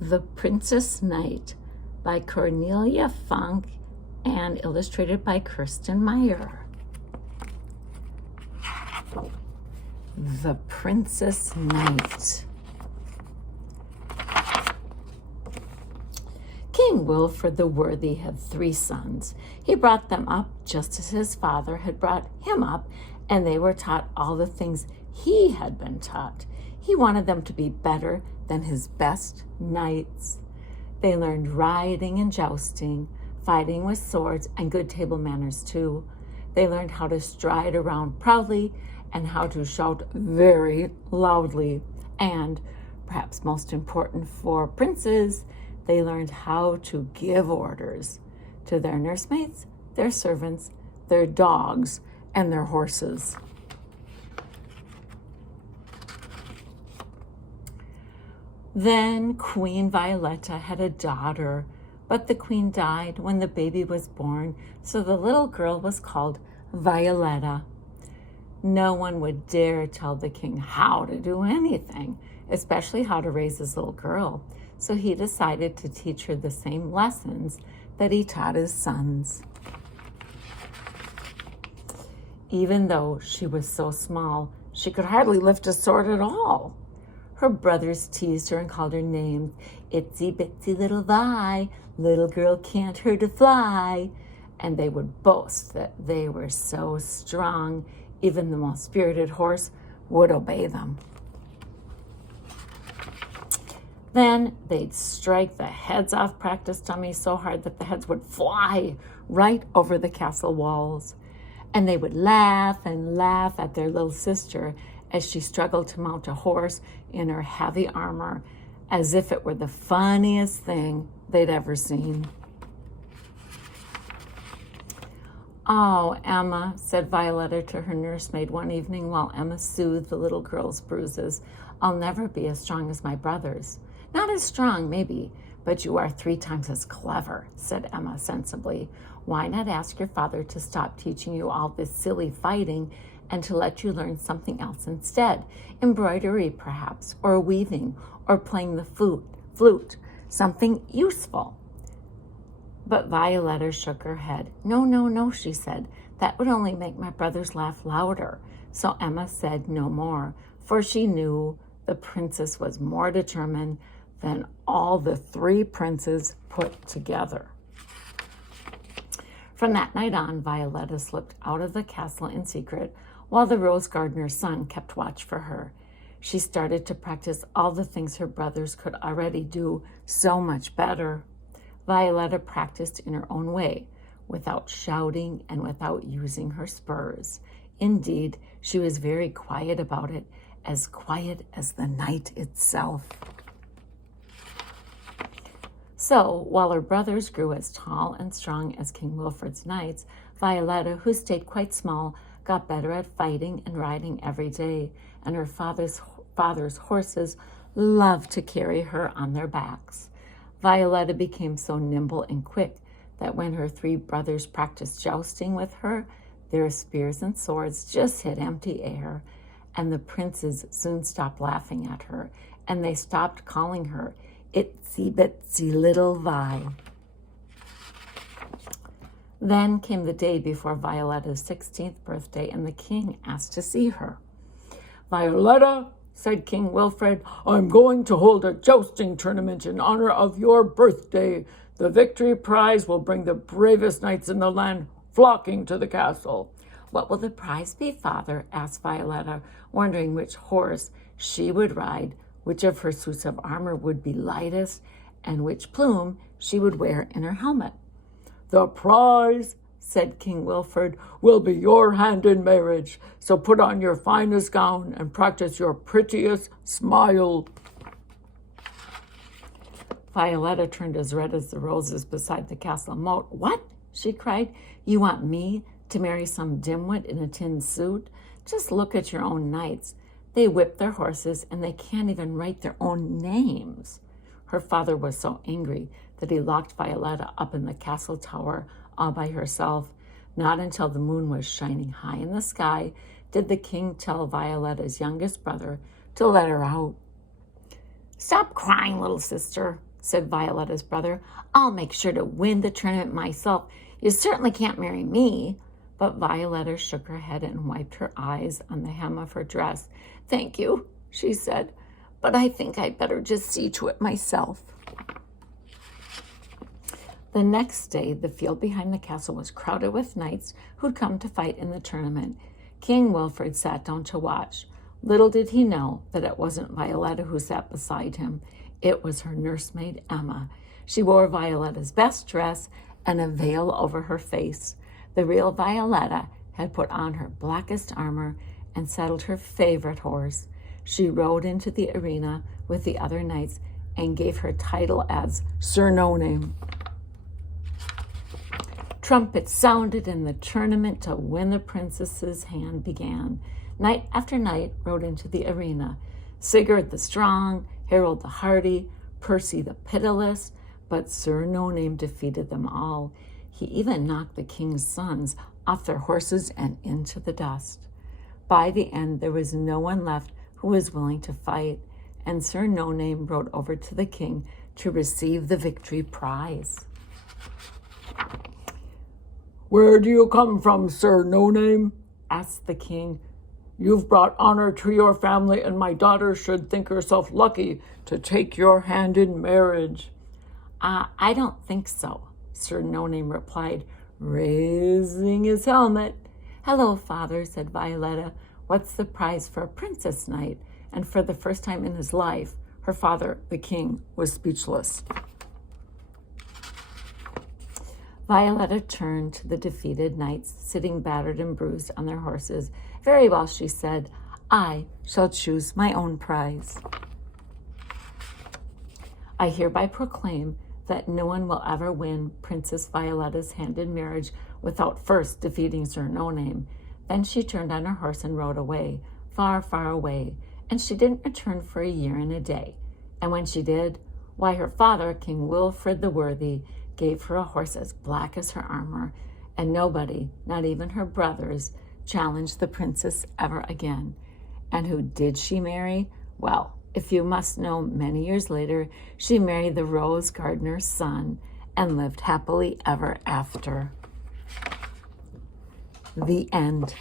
The Princess Knight by Cornelia Funke and illustrated by Kirsten Meyer. The Princess Knight. King Wilfred the Worthy had 3 sons. He brought them up just as his father had brought him up, and they were taught all the things he had been taught. He wanted them to be better than his best knights. They learned riding and jousting, fighting with swords, and good table manners too. They learned how to stride around proudly and how to shout very loudly. And, perhaps most important for princes, they learned how to give orders to their nursemaids, their servants, their dogs, and their horses. Then Queen Violetta had a daughter, but the queen died when the baby was born, so the little girl was called Violetta. No one would dare tell the king how to do anything, especially how to raise his little girl, so he decided to teach her the same lessons that he taught his sons. Even though she was so small, she could hardly lift a sword at all. Her brothers teased her and called her names. Itsy bitsy little Vi, little girl can't hurt a fly. And they would boast that they were so strong, even the most spirited horse would obey them. Then they'd strike the heads off practice dummies so hard that the heads would fly right over the castle walls. And they would laugh and laugh at their little sister as she struggled to mount a horse in her heavy armor, as if it were the funniest thing they'd ever seen. "Oh, Emma," said Violetta to her nursemaid one evening while Emma soothed the little girl's bruises, "I'll never be as strong as my brothers." "Not as strong, maybe, but you are 3 times as clever," said Emma sensibly. "Why not ask your father to stop teaching you all this silly fighting and to let you learn something else instead? Embroidery, perhaps, or weaving, or playing the flute, something useful." But Violetta shook her head. No, she said. "That would only make my brothers laugh louder." So Emma said no more, for she knew the princess was more determined than all the 3 princes put together. From that night on, Violetta slipped out of the castle in secret, while the rose gardener's son kept watch for her. She started to practice all the things her brothers could already do so much better. Violetta practiced in her own way, without shouting and without using her spurs. Indeed, she was very quiet about it, as quiet as the night itself. So, while her brothers grew as tall and strong as King Wilfred's knights, Violetta, who stayed quite small, got better at fighting and riding every day, and her father's horses loved to carry her on their backs. Violetta became so nimble and quick that when her 3 brothers practiced jousting with her, their spears and swords just hit empty air, and the princes soon stopped laughing at her, and they stopped calling her Itsy Bitsy Little Vi. Then came the day before Violetta's 16th birthday, and the king asked to see her. "Violetta," said King Wilfred, "I'm going to hold a jousting tournament in honor of your birthday. The victory prize will bring the bravest knights in the land flocking to the castle." "What will the prize be, father?" asked Violetta, wondering which horse she would ride, which of her suits of armor would be lightest, and which plume she would wear in her helmet. "The prize," said King Wilfred, "will be your hand in marriage. So put on your finest gown and practice your prettiest smile." Violetta turned as red as the roses beside the castle moat. "What?" she cried. "You want me to marry some dimwit in a tin suit? Just look at your own knights. They whip their horses, and they can't even write their own names." Her father was so angry that he locked Violetta up in the castle tower all by herself. Not until the moon was shining high in the sky did the king tell Violetta's youngest brother to let her out. Stop crying, little sister, said Violetta's brother. I'll make sure to win the tournament myself. You certainly can't marry me. But Violetta shook her head and wiped her eyes on the hem of her dress. Thank you, she said, but I think I'd better just see to it myself. The next day, the field behind the castle was crowded with knights who'd come to fight in the tournament. King Wilfred sat down to watch. Little did he know that it wasn't Violetta who sat beside him. It was her nursemaid, Emma. She wore Violetta's best dress and a veil over her face. The real Violetta had put on her blackest armor and saddled her favorite horse. She rode into the arena with the other knights and gave her title as Sir No Name. Trumpets sounded and the tournament to win the princess's hand began. Knight after knight rode into the arena. Sigurd the Strong, Harold the Hardy, Percy the Pitiless, but Sir No Name defeated them all. He even knocked the king's sons off their horses and into the dust. By the end, there was no one left who was willing to fight, and Sir No Name rode over to the king to receive the victory prize. Where do you come from, Sir No Name? Asked the king. You've brought honor to your family, and my daughter should think herself lucky to take your hand in marriage. I don't think so, Sir No Name replied, raising his helmet. Hello, father, said Violetta. What's the prize for a princess knight? And for the first time in his life, her father, the king, was speechless. Violetta turned to the defeated knights, sitting battered and bruised on their horses. Very well, she said. I shall choose my own prize. I hereby proclaim that no one will ever win Princess Violetta's hand in marriage without first defeating Sir No Name. Then she turned on her horse and rode away, far, far away, and she didn't return for a year and a day. And when she did, why, her father, King Wilfred the Worthy, gave her a horse as black as her armor, and nobody, not even her brothers, challenged the princess ever again. And who did she marry? Well, if you must know, many years later, she married the rose gardener's son and lived happily ever after. The end.